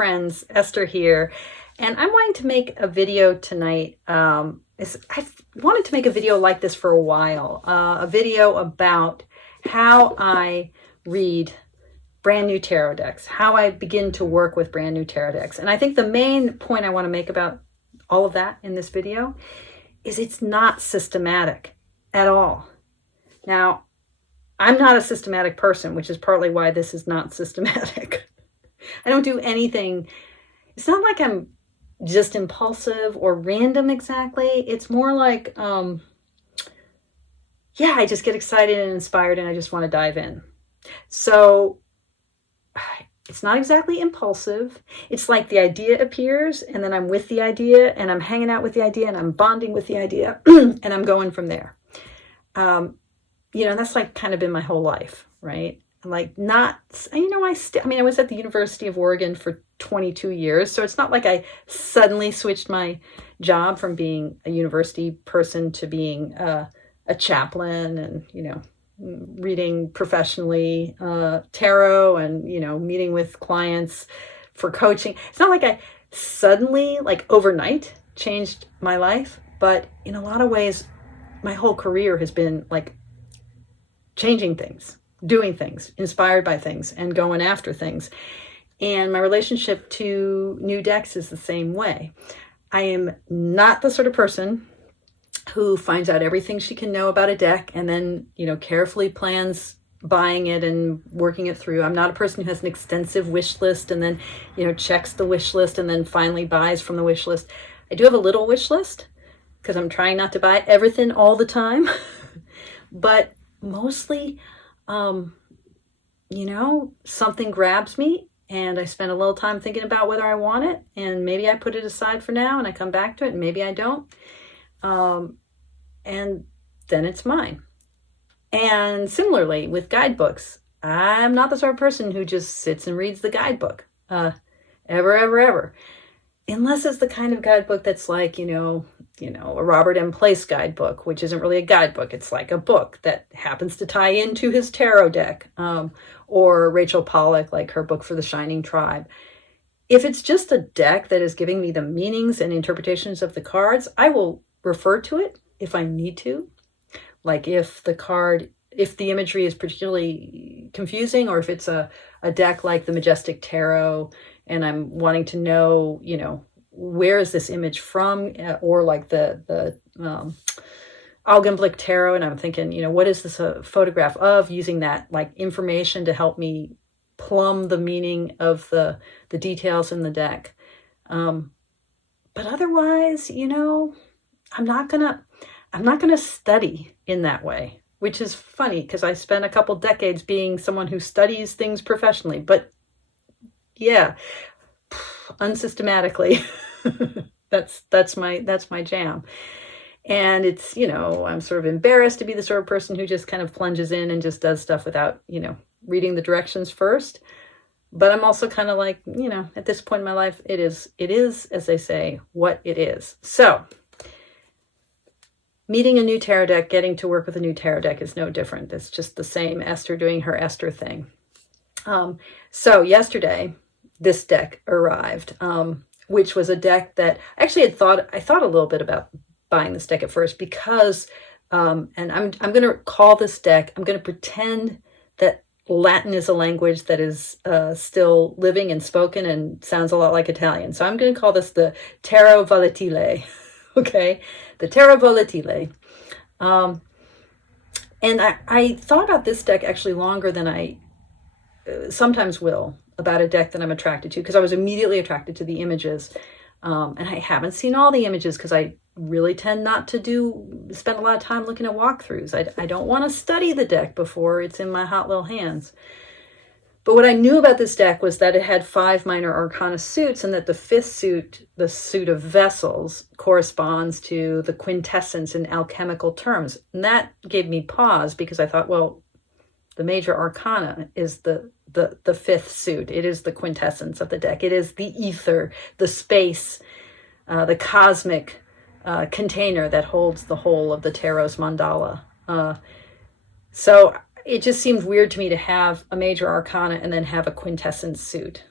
friends, Esther here, and I'm wanting to make a video tonight. I've wanted to make a video like this for a while, a video about how I read brand new tarot decks, how I begin to work with brand new tarot decks. And I think the main point I want to make about all of that in this video is it's not systematic at all. Now, I'm not a systematic person, which is partly why this is not systematic. I don't do anything. It's not like I'm just impulsive or random exactly. It's more like, I just get excited and inspired and I just want to dive in. So it's not exactly impulsive. It's like the idea appears and then I'm with the idea and I'm hanging out with the idea and I'm bonding with the idea and I'm going from there. That's like kind of been my whole life, right? Like not, I was at the University of Oregon for 22 years. So it's not like I suddenly switched my job from being a university person to being a chaplain and, reading professionally tarot and, meeting with clients for coaching. It's not like I suddenly, like overnight, changed my life. But in a lot of ways, my whole career has been like changing things, doing things, inspired by things, and going after things. And my relationship to new decks is the same way. I am not the sort of person who finds out everything she can know about a deck and then, carefully plans buying it and working it through. I'm not a person who has an extensive wish list and then, checks the wish list and then finally buys from the wish list. I do have a little wish list because I'm trying not to buy everything all the time. But mostly, something grabs me and I spend a little time thinking about whether I want it, and maybe I put it aside for now and I come back to it and maybe I don't. And then it's mine. And similarly with guidebooks, I'm not the sort of person who just sits and reads the guidebook, ever. Unless it's the kind of guidebook that's like, a Robert M. Place guidebook, which isn't really a guidebook. It's like a book that happens to tie into his tarot deck, or Rachel Pollack, like her book for the Shining Tribe. If it's just a deck that is giving me the meanings and interpretations of the cards, I will refer to it if I need to. Like if the imagery is particularly confusing, or if it's a deck like the Majestic Tarot and I'm wanting to know, where is this image from, or like the Augenblick Tarot, and I'm thinking, what is this a photograph of, using that like information to help me plumb the meaning of the details in the deck. But otherwise, I'm not gonna study in that way, which is funny because I spent a couple decades being someone who studies things professionally, but yeah, unsystematically. that's my jam. And it's, I'm sort of embarrassed to be the sort of person who just kind of plunges in and just does stuff without, reading the directions first. But I'm also kind of like, at this point in my life, it is, as they say, what it is. So meeting a new tarot deck, getting to work with a new tarot deck is no different. It's just the same Esther doing her Esther thing. So yesterday, this deck arrived, which was a deck that actually I thought a little bit about buying this deck at first because, and I'm going to call this deck, I'm going to pretend that Latin is a language that is still living and spoken and sounds a lot like Italian. So I'm going to call this the Terra Volatile. Okay, the Terra Volatile. And I thought about this deck actually longer than I sometimes will about a deck that I'm attracted to, because I was immediately attracted to the images. And I haven't seen all the images because I really tend not to spend a lot of time looking at walkthroughs. I don't want to study the deck before it's in my hot little hands. But what I knew about this deck was that it had 5 minor arcana suits, and that the 5th suit, the suit of vessels, corresponds to the quintessence in alchemical terms. And that gave me pause because I thought, well, the major arcana is the 5th suit. It is the quintessence of the deck. It is the ether, the space, the cosmic container that holds the whole of the tarot's mandala. So it just seemed weird to me to have a major arcana and then have a quintessence suit.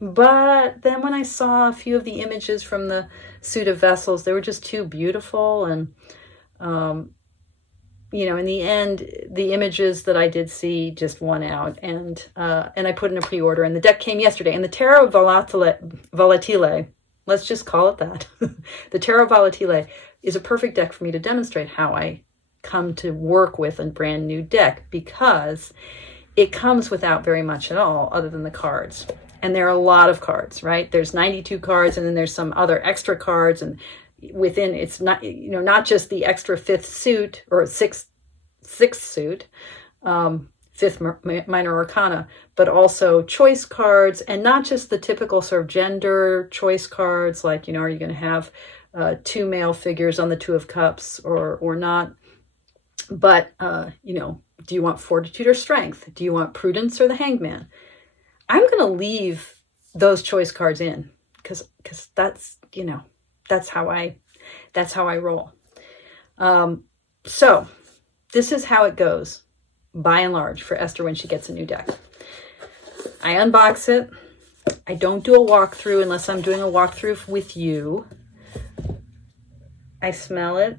But then when I saw a few of the images from the suit of vessels, they were just too beautiful. And, you know, in the end, the images that I did see just won out. And I put in a pre-order, and the deck came yesterday. And the Terra Volatile, let's just call it that. The Terra Volatile is a perfect deck for me to demonstrate how I come to work with a brand new deck, because it comes without very much at all other than the cards. And there are a lot of cards, right? There's 92 cards, and then there's some other extra cards, and within, it's not, you know, not just the extra fifth suit or sixth suit, fifth minor arcana, but also choice cards, and not just the typical sort of gender choice cards, like, you know, are you going to have two male figures on the Two of Cups or not? But, you know, do you want fortitude or strength? Do you want prudence or the hangman? I'm going to leave those choice cards in, because that's, you know, that's how I roll. So this is how it goes, by and large, for Esther when she gets a new deck. I unbox it. I don't do a walkthrough unless I'm doing a walkthrough with you. I smell it.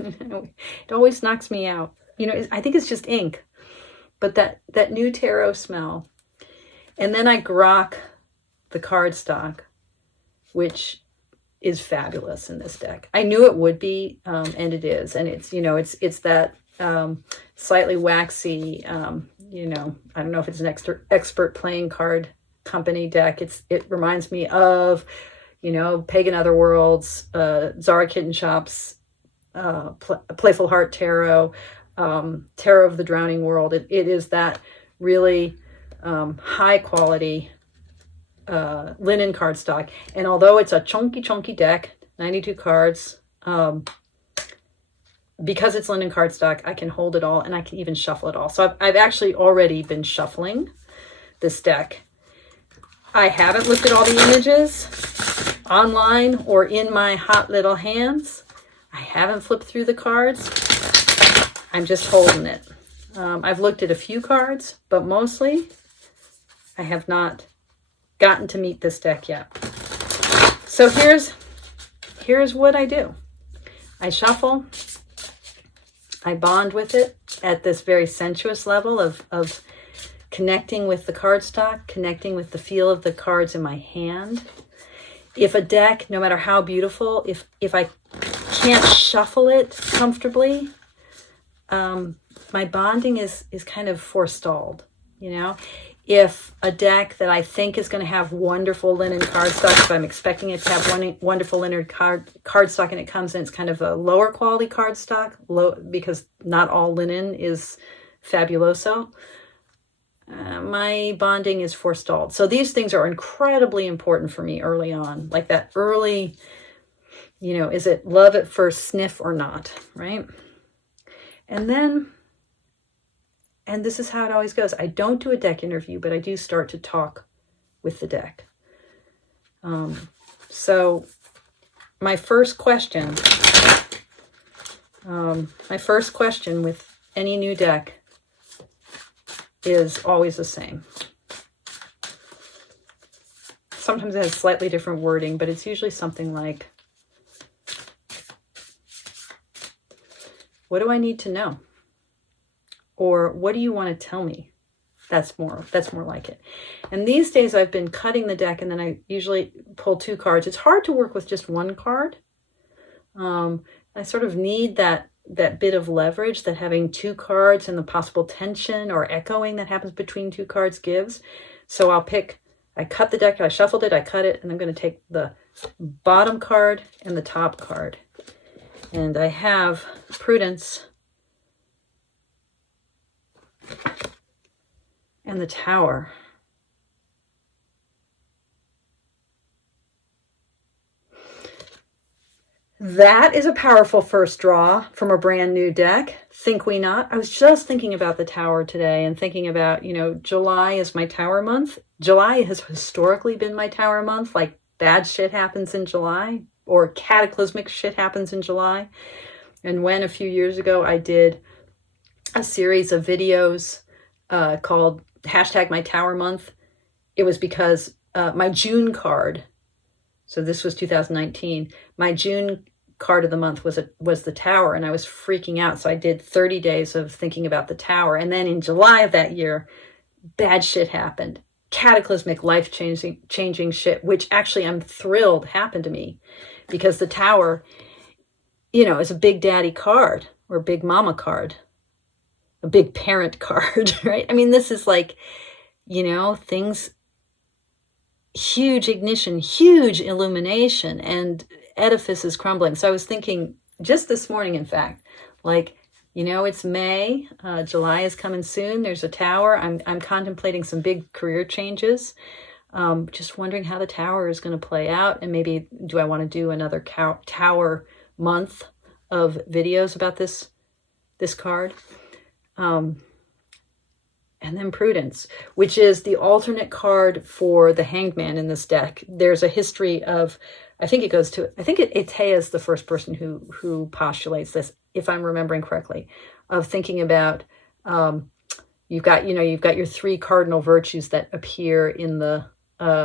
It always knocks me out. You know, I think it's just ink. But that new tarot smell. And then I grok the cardstock, which is fabulous in this deck. I knew it would be, and it is. And it's, you know, it's that slightly waxy, you know, I don't know if it's an expert playing card company deck. It reminds me of, you know, Pagan Otherworlds, Zara Kitten Shop's Playful Heart Tarot, Terror of the Drowning World. It is that really high quality linen cardstock. And although it's a chunky deck, 92 cards, because it's linen cardstock, I can hold it all, and I can even shuffle it all. So I've actually already been shuffling this deck. I haven't looked at all the images online or in my hot little hands. I haven't flipped through the cards. I'm just holding it. I've looked at a few cards, but mostly I have not gotten to meet this deck yet. So here's what I do. I shuffle. I bond with it at this very sensuous level of connecting with the cardstock, connecting with the feel of the cards in my hand. If a deck, no matter how beautiful, if I can't shuffle it comfortably, my bonding is kind of forestalled, you know? If a deck that I think is going to have wonderful linen cardstock, if I'm expecting it to have wonderful linen cardstock, and it comes in, it's kind of a lower quality cardstock, because not all linen is fabuloso, my bonding is forestalled. So these things are incredibly important for me early on, like that early, you know, is it love at first sniff or not, right? And then, and this is how it always goes, I don't do a deck interview, but I do start to talk with the deck. So my first question with any new deck is always the same. Sometimes it has slightly different wording, but it's usually something like, what do I need to know? Or what do you want to tell me? That's more like it. And these days I've been cutting the deck, and then I usually pull two cards. It's hard to work with just one card. I sort of need that bit of leverage that having two cards and the possible tension or echoing that happens between two cards gives. So I cut the deck, I shuffled it, I cut it, and I'm going to take the bottom card and the top card. And I have Prudence and the Tower. That is a powerful first draw from a brand new deck. Think we not? I was just thinking about the Tower today and thinking about, you know, July is my Tower month. July has historically been my Tower month. Like, bad shit happens in July, or cataclysmic shit happens in July. And when a few years ago I did a series of videos called hashtag my tower month, it was because my June card, so this was 2019, my June card of the month was the tower, and I was freaking out. So I did 30 days of thinking about the tower. And then in July of that year, bad shit happened. Cataclysmic, life-changing shit, which actually I'm thrilled happened to me, because the tower, you know, is a big daddy card or a big mama card, a big parent card, right? I mean, this is like, you know, things, huge ignition, huge illumination, and edifice is crumbling. So I was thinking just this morning, in fact, like, you know, it's May, July is coming soon. There's a tower. I'm contemplating some big career changes. Just wondering how the tower is going to play out, and maybe do I want to do another tower month of videos about this card. And then Prudence, which is the alternate card for the Hanged Man in this deck. There's a history of, I think Itea is the first person who postulates this, if I'm remembering correctly, of thinking about, you've got your three cardinal virtues that appear in the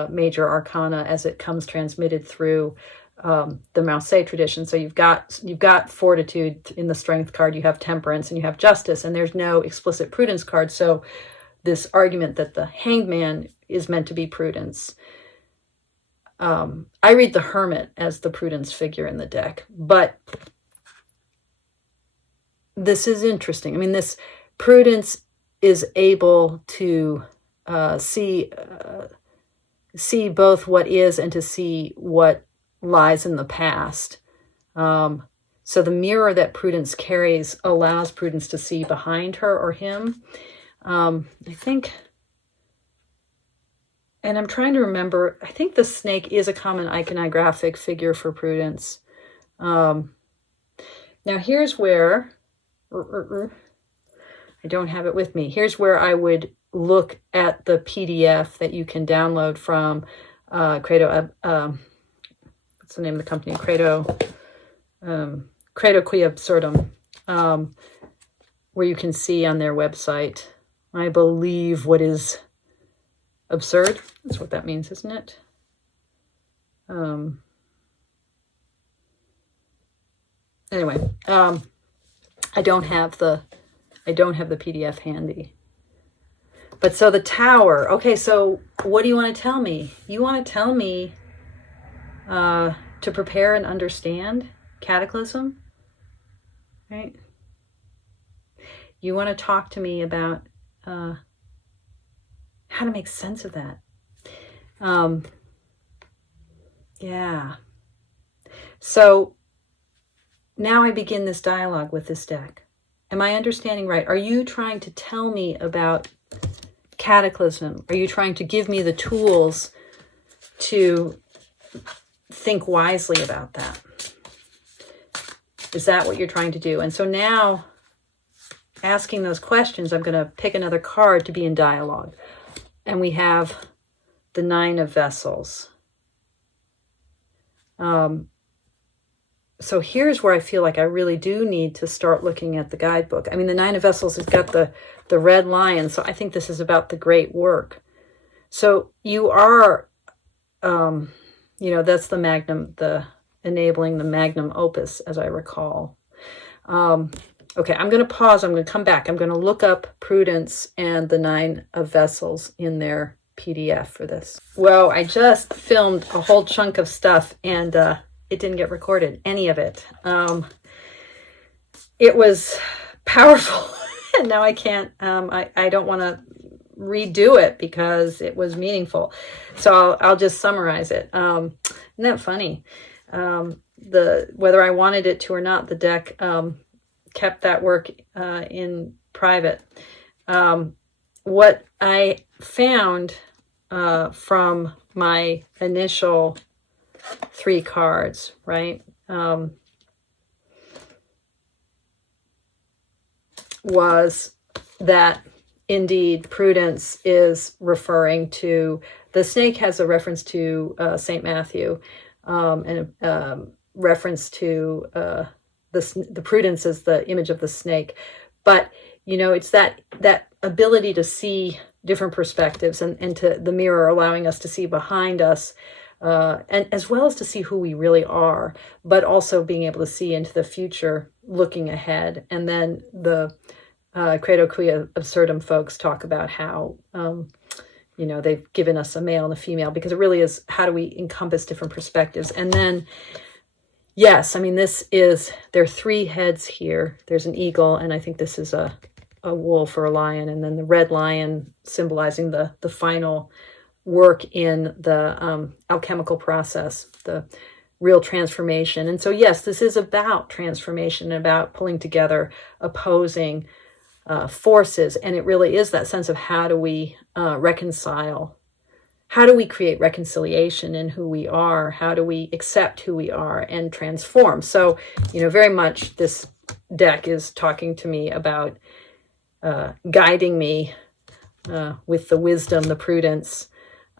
major arcana as it comes transmitted through the Marseille tradition. So you've got fortitude in the strength card, you have temperance, and you have justice, and there's no explicit prudence card. So this argument that the Hanged Man is meant to be prudence. I read the Hermit as the prudence figure in the deck, but this is interesting. I mean, this prudence is able to see both what is and to see what lies in the past. So the mirror that prudence carries allows prudence to see behind her or him. I think, and I'm trying to remember, I think the snake is a common iconographic figure for prudence. Now here's where, I don't have it with me. Here's where I would look at the PDF that you can download from Credo, what's the name of the company? Credo Quia Absurdum, where you can see on their website, I believe, what is absurd. That's what that means, isn't it? Anyway, I don't have the PDF handy. But so the tower. Okay, so what do you want to tell me? You want to tell me to prepare and understand cataclysm, right? You want to talk to me about how to make sense of that. Yeah. So now I begin this dialogue with this deck. Am I understanding right? Are you trying to tell me about cataclysm? Are you trying to give me the tools to think wisely about that? Is that what you're trying to do? And so now, asking those questions, I'm going to pick another card to be in dialogue. And we have the Nine of Vessels. So here's where I feel like I really do need to start looking at the guidebook. I mean, the Nine of Vessels has got the red lion, so I think this is about the great work. So you are, that's the enabling the magnum opus, as I recall. Okay, I'm going to pause. I'm going to come back. I'm going to look up Prudence and the Nine of Vessels in their PDF for this. Well, I just filmed a whole chunk of stuff, and it didn't get recorded, any of it. It was powerful, and now I can't, I don't want to redo it because it was meaningful. So I'll just summarize it. Isn't that funny? Whether I wanted it to or not, the deck kept that work in private. What I found from my initial 3 cards, right, was that indeed Prudence is referring to, the snake has a reference to St. Matthew, and a reference to the Prudence is the image of the snake. But it's that ability to see different perspectives, and to the mirror allowing us to see behind us, and as well as to see who we really are, but also being able to see into the future, looking ahead. And then the Credo Quia Absurdum folks talk about how, they've given us a male and a female, because it really is, how do we encompass different perspectives? And then, yes, I mean, there are 3 heads here. There's an eagle, and I think this is a wolf or a lion, and then the red lion symbolizing the final work in the alchemical process, the real transformation. And so, yes, this is about transformation, about pulling together opposing forces. And it really is that sense of, how do we reconcile? How do we create reconciliation in who we are? How do we accept who we are and transform? So, very much this deck is talking to me about guiding me with the wisdom, the prudence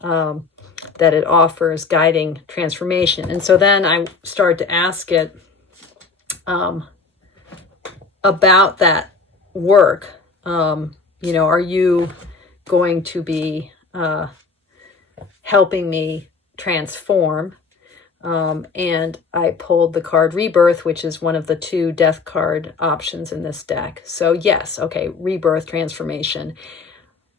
that it offers, guiding transformation. And so then I started to ask it about that work. Are you going to be helping me transform? And I pulled the card Rebirth, which is one of the 2 death card options in this deck. So yes, okay, rebirth, transformation.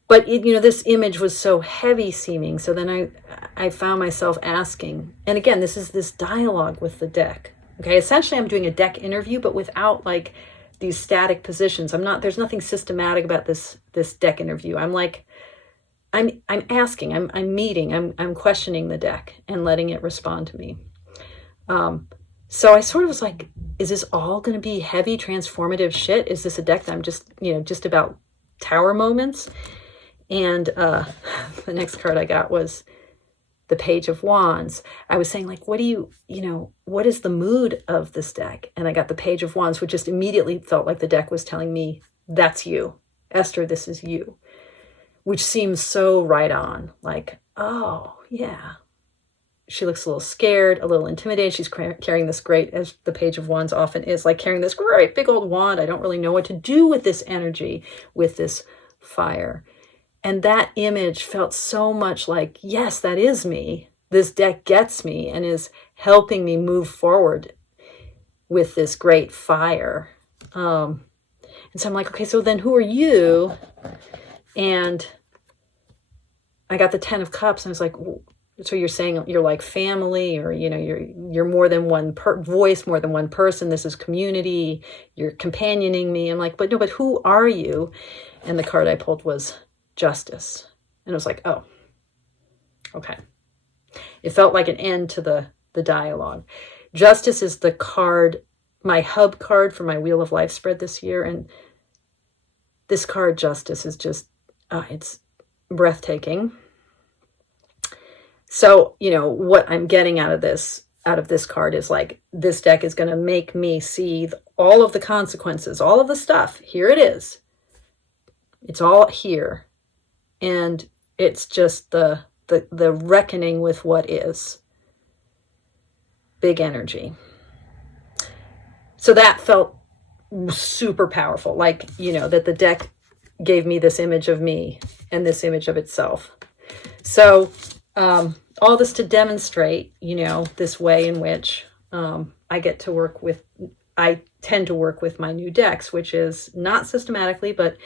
But this image was so heavy seeming. So then I found myself asking, and again, this is this dialogue with the deck. Okay, essentially I'm doing a deck interview, but without like these static positions. There's nothing systematic about this deck interview. I'm asking, I'm meeting, I'm questioning the deck and letting it respond to me. So I sort of was like, is this all going to be heavy transformative shit? Is this a deck that I'm just about tower moments? And the next card I got was the Page of Wands. I was saying, like, what is the mood of this deck? And I got the Page of Wands, which just immediately felt like the deck was telling me, that's you. Esther, this is you. Which seems so right on. Like, oh, yeah. She looks a little scared, a little intimidated. She's carrying this great, as the Page of Wands often is, like carrying this great big old wand. I don't really know what to do with this energy, with this fire. And that image felt so much like, yes, that is me. This deck gets me and is helping me move forward with this great fire. And so I'm like, okay, so then who are you? And I got the 10 of Cups, and I was like, so you're saying you're like family, or, you're more than one voice, more than one person. This is community. You're companioning me. I'm like, but who are you? And the card I pulled was Justice. And it was like, oh, okay. It felt like an end to the dialogue. Justice is the card, my hub card for my Wheel of Life spread this year. And this card, Justice, is just, it's breathtaking. So, what I'm getting out of this card is like, this deck is going to make me see all of the consequences, all of the stuff. Here it is. It's all here. And it's just the reckoning with what is. Big energy. So that felt super powerful. Like, that the deck gave me this image of me and this image of itself. So all this to demonstrate, this way in which I tend to work with my new decks, which is not systematically, but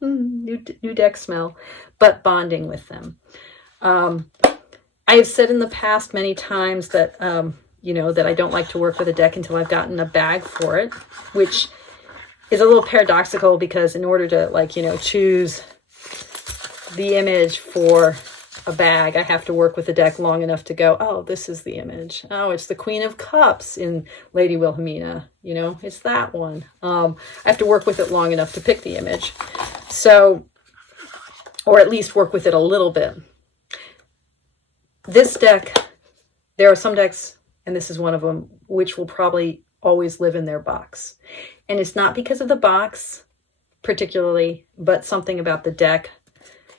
new deck smell, but bonding with them. I have said in the past many times that, that I don't like to work with a deck until I've gotten a bag for it, which is a little paradoxical, because in order to choose the image for a bag, I have to work with the deck long enough to go, oh, this is the image. Oh, it's the Queen of Cups in Lady Wilhelmina. It's that one. I have to work with it long enough to pick the image. So, or at least work with it a little bit. This deck, there are some decks, and this is one of them, which will probably always live in their box. And it's not because of the box particularly, but something about the deck.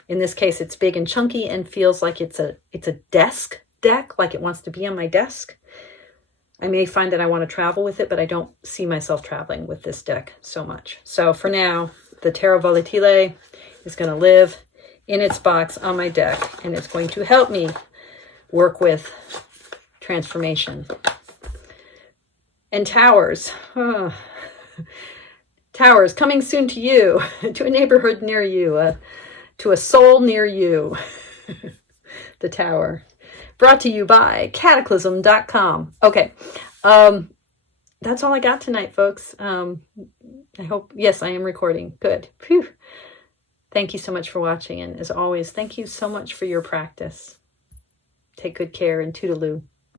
In this case, it's big and chunky and feels like it's a desk deck, like it wants to be on my desk. I may find that I want to travel with it, but I don't see myself traveling with this deck so much. So for now, the Terra Volatile is going to live in its box on my deck, and it's going to help me work with transformation. And towers. Towers coming soon to you, to a neighborhood near you, to a soul near you. The tower. Brought to you by cataclysm.com. Okay. That's all I got tonight, folks. I hope, yes, I am recording. Good. Phew. Thank you so much for watching. And as always, thank you so much for your practice. Take good care and toodaloo.